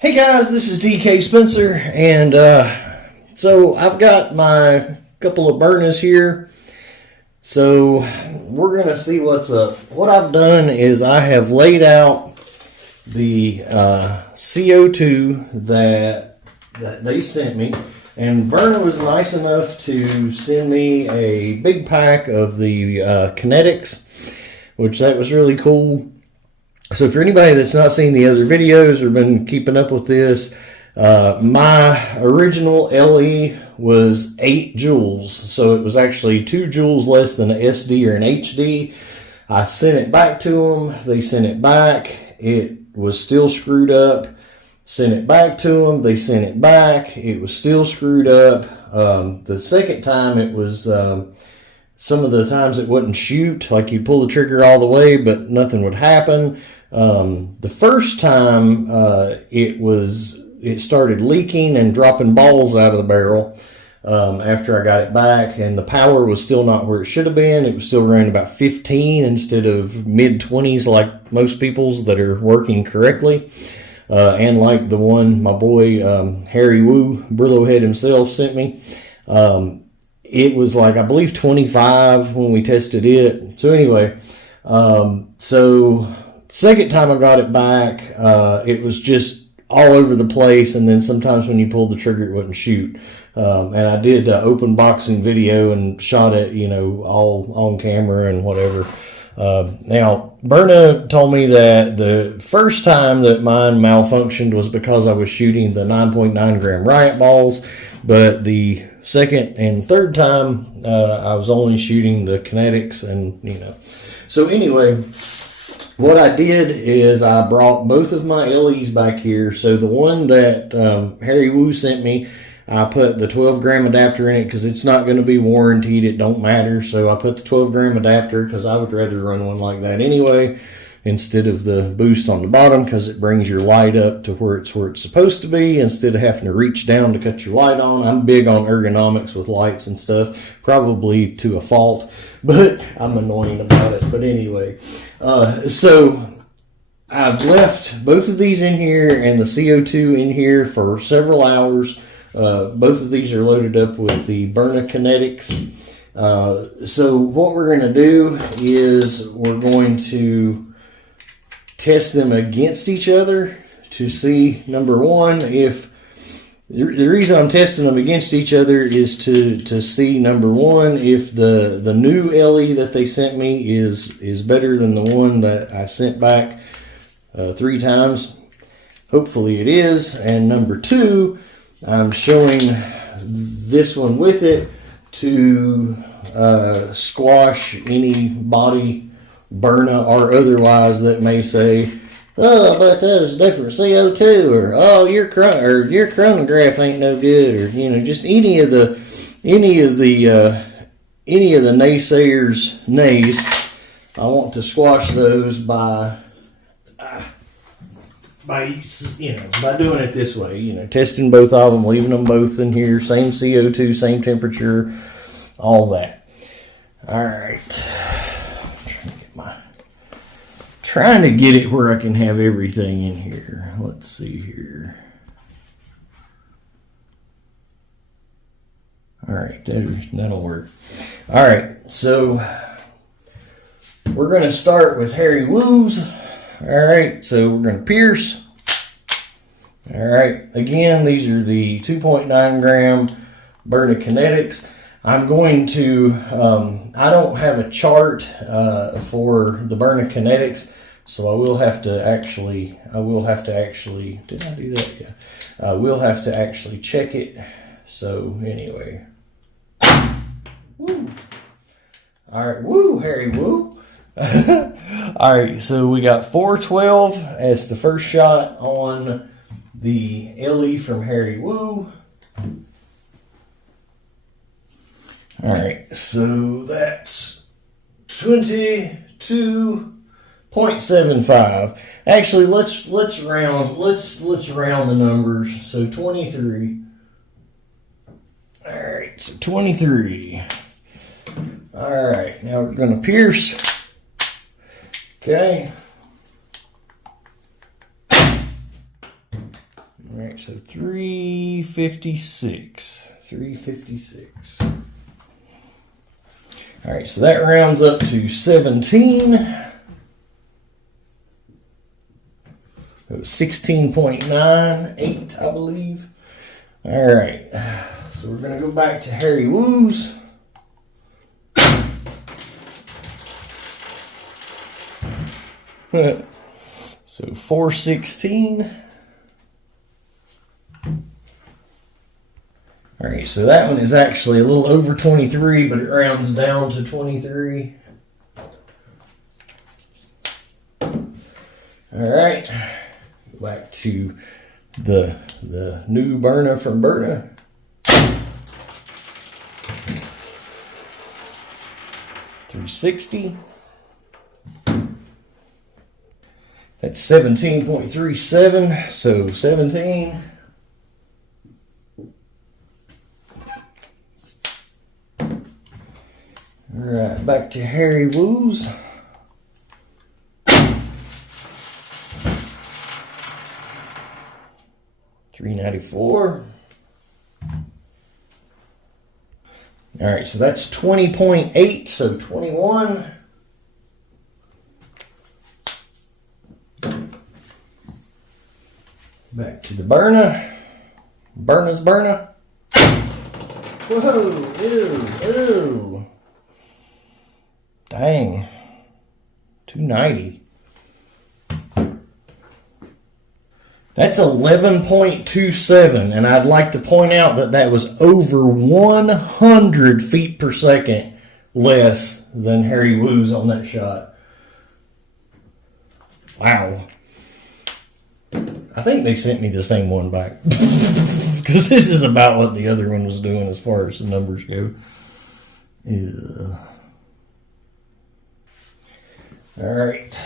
Hey guys, this is DK Spencer, and so I've got my couple of Byrnas here. So we're gonna see what's up. What I've done is I have laid out the CO2 that they sent me, and Byrna was nice enough to send me a big pack of the kinetics, which that was really cool. So for anybody that's not seen the other videos or been keeping up with this, my original LE was 8 joules. So it was actually 2 joules less than an SD or an HD. I sent it back to them. They sent it back. It was still screwed up. Sent it back to them. They sent it back. It was still screwed up. The second time it was... some of the times it wouldn't shoot, like you pull the trigger all the way, but nothing would happen. The first time it started leaking and dropping balls out of the barrel after I got it back, and the power was still not where it should have been. It was still running about 15 instead of mid-20s like most people's that are working correctly. And like the one my boy Harry Woo, Brillo Head himself, sent me. It was like, I believe 25 when we tested it. So anyway, so second time I got it back, it was just all over the place. And then sometimes when you pulled the trigger, it wouldn't shoot. And I did open boxing video and shot it, all on camera and whatever. Now, Byrna told me that the first time that mine malfunctioned was because I was shooting the 9.9 gram riot balls, but the second and third time, I was only shooting the kinetics and, So anyway, what I did is I brought both of my LEs back here. So the one that Harry Woo sent me, I put the 12 gram adapter in it because it's not going to be warranted. It don't matter. So I put the 12 gram adapter because I would rather run one like that anyway, instead of the boost on the bottom, because it brings your light up to where it's supposed to be instead of having to reach down to cut your light on. I'm big on ergonomics with lights and stuff, probably to a fault, but I'm annoying about it. But anyway, so I've left both of these in here and the CO2 in here for several hours. Both of these are loaded up with the Byrna kinetics. So what we're going to do is we're going to test them against each other to see, number one, if the reason I'm testing them against each other is to see, number one, if the new LE that they sent me is better than the one that I sent back 3 times. Hopefully it is. And number two, I'm showing this one with it to squash any body Byrna or otherwise that may say, oh, but that is different CO2, or oh, your chronograph ain't no good, or just any of the naysayers nays. I want to squash those by doing it this way. Testing both of them, leaving them both in here, same CO2, same temperature, all that. All right. Trying to get it where I can have everything in here. Let's see here. All right, that'll work. All right, so we're going to start with Harry Woo's. All right, so we're going to pierce. All right, again, these are the 2.9 gram Byrna kinetics. I'm going to, I don't have a chart for the Byrna kinetics, so I will have to actually, did I do that? Yeah. I will have to actually check it. So anyway. Woo. All right, woo, Harry, woo. All right, so we got 412 as the first shot on the LE from Harry Woo. All right, so that's 22.75. Actually, let's round the numbers. So 23. All right, so 23. All right, now we're going to pierce. Okay. All right, so 356. 356. All right, so that rounds up to 17. It was 16.98, I believe. All right, so we're going to go back to Harry Woo's. So 416. All right, so that one is actually a little over 23, but it rounds down to 23. All right, back to the new Byrna from Byrna. $360. That's 17.37, so 17. All right, back to Harry Woo's. $394. All right, so that's 20.8, so 21. Back to the Byrna. Byrna's Byrna. Whoa, ew, ew. Dang. 290. That's 11.27, and I'd like to point out that that was over 100 feet per second less than Harry Woo's on that shot. Wow. I think they sent me the same one back. Because this is about what the other one was doing as far as the numbers go. Yeah. All right.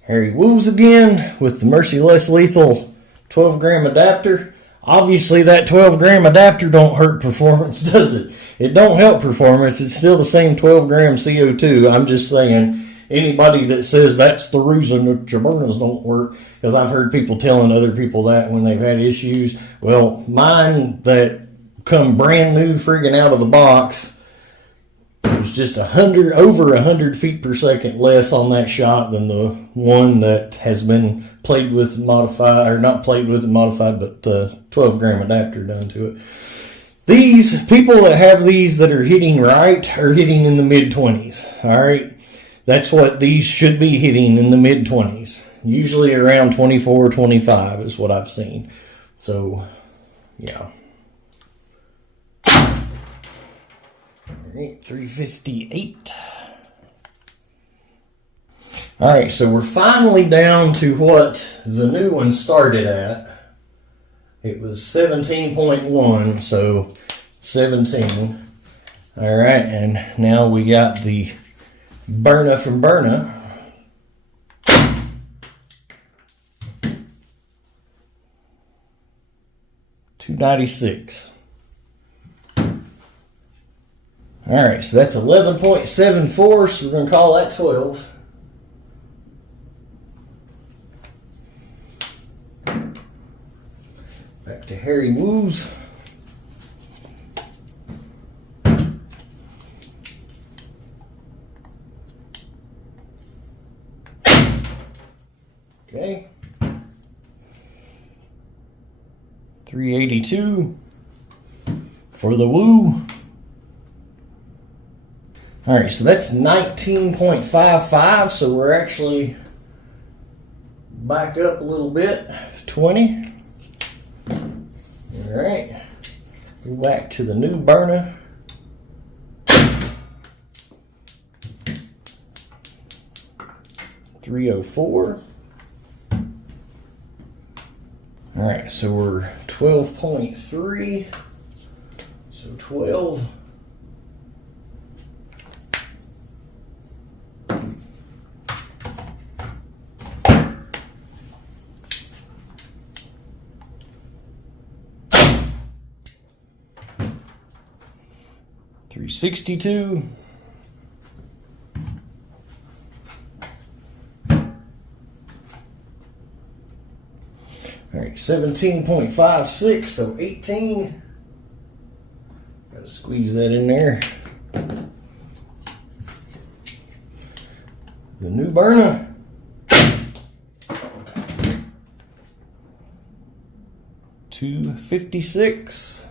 Harry Woo's again with the Merciless Lethal 12 gram adapter. Obviously that 12 gram adapter don't hurt performance, does it? It don't help performance. It's still the same 12 gram CO2. I'm just saying, anybody that says that's the reason that your Byrnas don't work, because I've heard people telling other people that when they've had issues. Well, mine that come brand new friggin' out of the box, it was just over 100 feet per second less on that shot than the one that has been played with and modified, or not played with and modified, but 12 gram adapter done to it. These people that have these that are hitting right are hitting in the mid 20s. All right. That's what these should be hitting, in the mid 20s. Usually around 24, 25 is what I've seen. So, yeah. All right, 358. All right, so we're finally down to what the new one started at. It was 17.1, so 17. All right, and now we got the Byrna from Byrna. $296. All right, so that's 11.74, so we're going to call that 12. Back to Harry Woo's. Okay. 382 for the Woo. All right, so that's 19.55, so we're actually back up a little bit, 20. All right, go back to the new Byrna. $304. All right, so we're 12.3, so 12. $362. All right, 17.56, so 18. Got to squeeze that in there. The new Byrna. 256.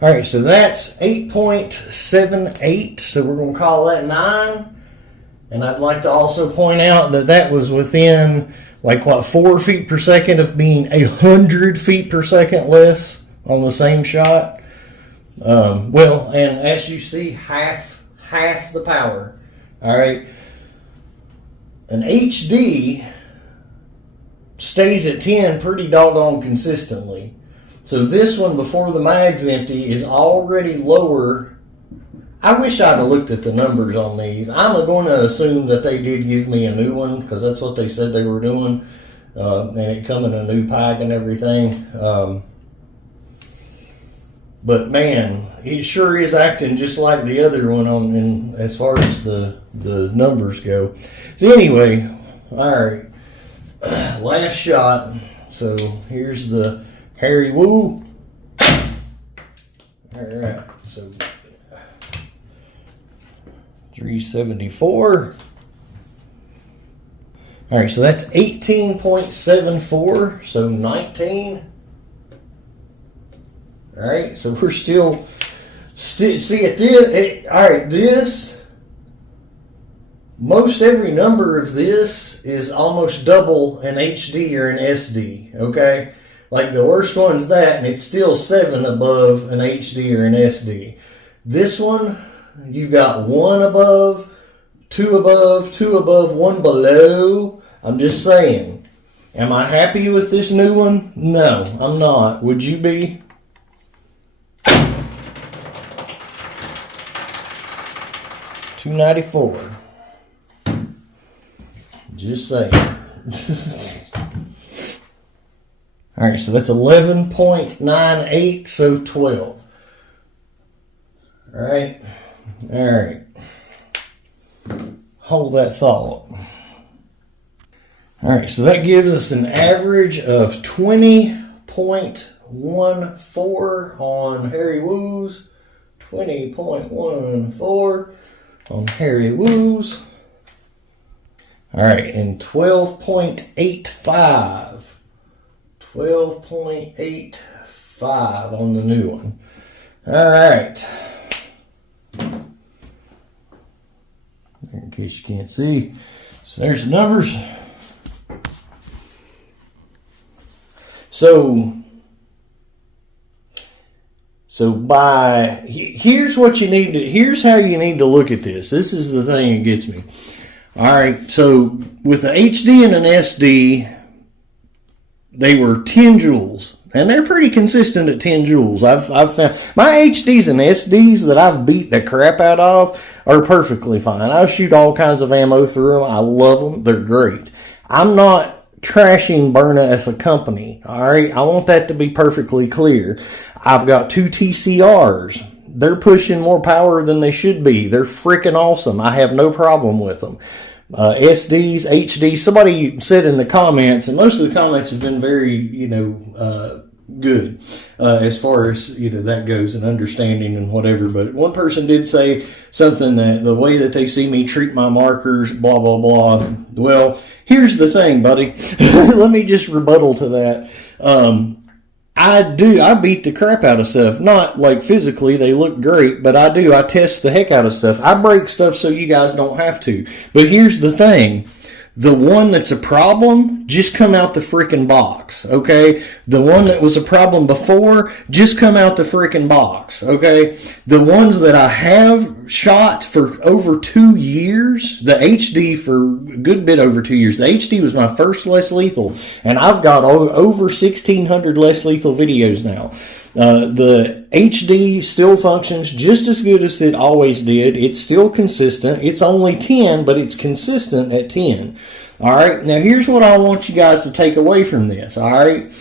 All right, so that's 8.78. So we're going to call that 9. And I'd like to also point out that that was within, like, what, 4 feet per second of being 100 feet per second less on the same shot. Well, and as you see, half the power. All right. An HD stays at 10 pretty doggone consistently. So this one, before the mag's empty, is already lower. I wish I'd have looked at the numbers on these. I'm going to assume that they did give me a new one, because that's what they said they were doing. And it come in a new pack and everything. But man, it sure is acting just like the other one as far as the numbers go. So anyway, all right, last shot. So here's the Harry Woo. All right, so 374. All right, so that's 18.74, so 19. All right, so we're still see at this. All right, this, most every number of this is almost double an HD or an SD. Okay, like the worst one's that, and it's still 7 above an HD or an SD. This one, you've got 1 above, 2 above, 2 above, 1 below. I'm just saying. Am I happy with this new one? No, I'm not. Would you be? $294. Just saying. All right, so that's 11.98, so 12. All right. Hold that thought. All right, so that gives us an average of 20.14 on Harry Woo's. 20.14 on Harry Woo's. All right, and 12.85. 12.85 on the new one. All right. In case you can't see. So there's the numbers. So here's what you need to, here's how you need to look at this. This is the thing that gets me. All right, so with the HD and an SD, they were 10 joules, and they're pretty consistent at 10 joules. I've found my HDs and SDs that I've beat the crap out of are perfectly fine. I shoot all kinds of ammo through them. I love them. They're great. I'm not trashing Byrna as a company. All right, I want that to be perfectly clear. I've got 2 TCRs. They're pushing more power than they should be. They're freaking awesome. I have no problem with them. SDs, HDs. Somebody said in the comments, and most of the comments have been very, good as far as that goes, and understanding and whatever. But one person did say something that the way that they see me treat my markers, blah blah blah. Well, here's the thing, buddy. Let me just rebuttal to that. I beat the crap out of stuff. Not like physically, they look great, but I test the heck out of stuff. I break stuff so you guys don't have to. But here's the thing. The one that's a problem, just come out the freaking box, okay? The one that was a problem before, just come out the freaking box, okay? The ones that I have shot for over 2 years, the HD for a good bit over 2 years. The HD was my first less lethal, and I've got over 1,600 less lethal videos now. The HD still functions just as good as it always did. It's still consistent. It's only 10, but it's consistent at 10. All right. Now, here's what I want you guys to take away from this. All right.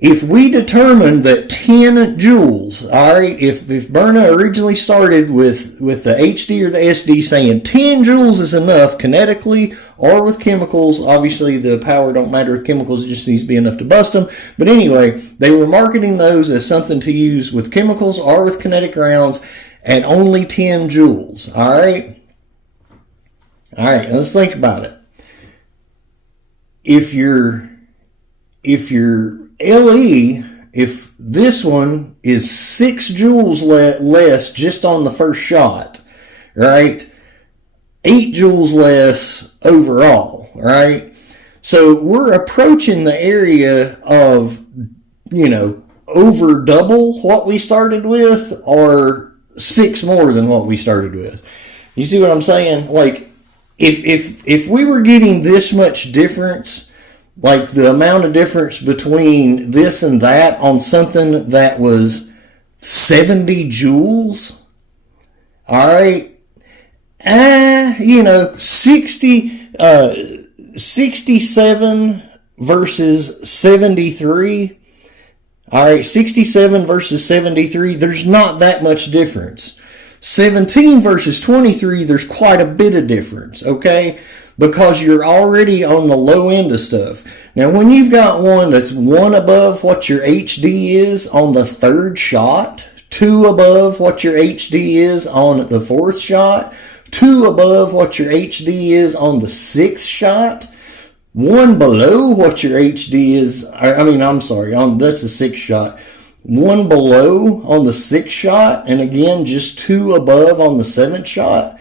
If we determine that 10 joules, all right, if Byrna originally started with the HD or the SD saying 10 joules is enough kinetically or with chemicals. Obviously, the power don't matter with chemicals. It just needs to be enough to bust them. But anyway, they were marketing those as something to use with chemicals or with kinetic rounds at only 10 joules. All right? All right, let's think about it. If your LE, if this one is 6 joules less just on the first shot, right? 8 joules less overall, right? So we're approaching the area of, over double what we started with, or 6 more than what we started with. You see what I'm saying? Like, if we were getting this much difference, like the amount of difference between this and that on something that was 70 joules, all right, 67 versus 73, all right, 67 versus 73, there's not that much difference. 17 versus 23, there's quite a bit of difference, okay? Because you're already on the low end of stuff. Now, when you've got one that's 1 above what your HD is on the 3rd shot, 2 above what your HD is on the 4th shot, 2 above what your HD is on the 6th shot, 1 below what your HD is, that's the 6th shot, 1 below on the 6th shot, and again, just 2 above on the 7th shot.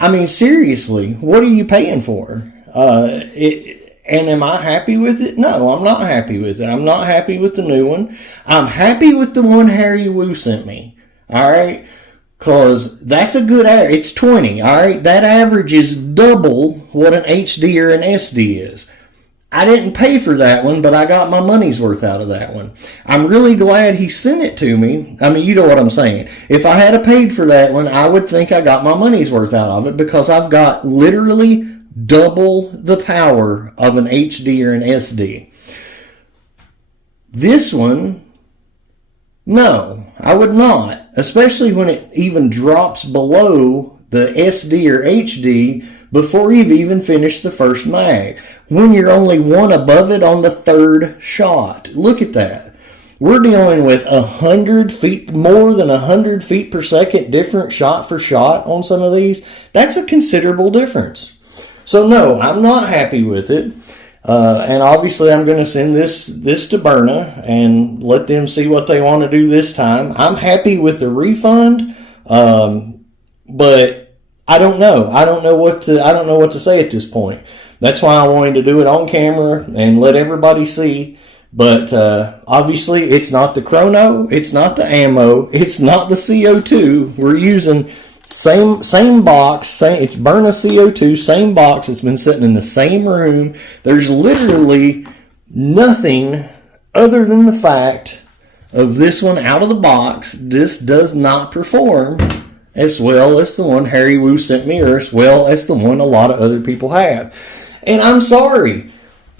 I mean, seriously, what are you paying for? And am I happy with it? No, I'm not happy with it. I'm not happy with the new one. I'm happy with the one Harry Wu sent me. All right? Because that's a good average. It's 20. All right? That average is double what an HD or an SD is. I didn't pay for that one, but I got my money's worth out of that one. I'm really glad he sent it to me. I mean, you know what I'm saying. If I had paid for that one, I would think I got my money's worth out of it, because I've got literally double the power of an HD or an SD. This one, no, I would not. Especially when it even drops below the SD or HD before you've even finished the first mag. When you're only 1 above it on the 3rd shot. Look at that. We're dealing with 100 feet, more than 100 feet per second different shot for shot on some of these. That's a considerable difference. So no, I'm not happy with it. And obviously I'm going to send this to Byrna and let them see what they want to do this time. I'm happy with the refund. But I don't know. I don't know what to say at this point. That's why I wanted to do it on camera and let everybody see. But obviously, it's not the chrono, it's not the ammo, it's not the CO2. We're using same box, it's Byrna CO2, same box. It's been sitting in the same room. There's literally nothing other than the fact of this one out of the box. This does not perform as well as the one Harry Wu sent me, or as well as the one a lot of other people have. And I'm sorry,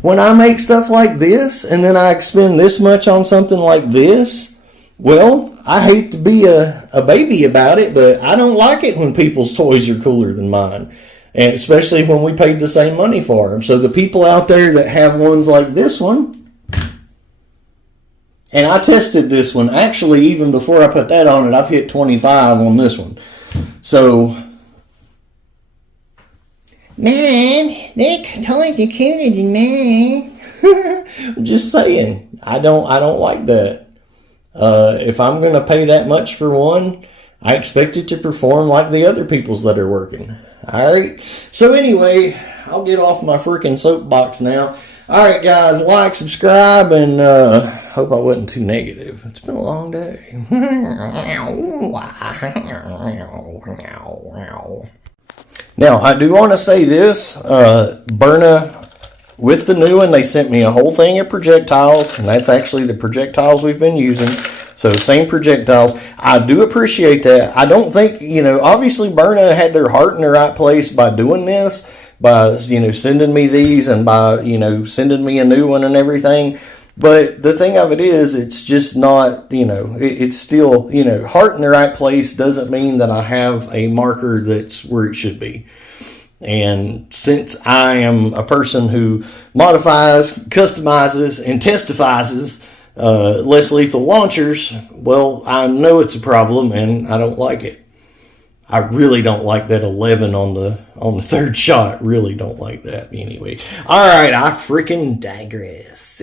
when I make stuff like this and then I spend this much on something like this, well, I hate to be a baby about it, but I don't like it when people's toys are cooler than mine. And especially when we paid the same money for them. So the people out there that have ones like this one, and I tested this one, actually even before I put that on it, I've hit 25 on this one. So, man, their toys are cooler than mine. I'm just saying, I don't like that. If I'm going to pay that much for one, I expect it to perform like the other people's that are working. Alright, so anyway, I'll get off my freaking soapbox now. Alright guys, like, subscribe, and hope I wasn't too negative. It's been a long day. Now, I do want to say this, Byrna, with the new one, they sent me a whole thing of projectiles, and that's actually the projectiles we've been using. So, same projectiles. I do appreciate that. I don't think, obviously Byrna had their heart in the right place by doing this, by, sending me these, and by, sending me a new one and everything. But the thing of it is, it's just not, it's still, heart in the right place doesn't mean that I have a marker that's where it should be. And since I am a person who modifies, customizes, and testifies less lethal launchers, well, I know it's a problem and I don't like it. I really don't like that 11 on the third shot. Really don't like that anyway. All right, I freaking digress.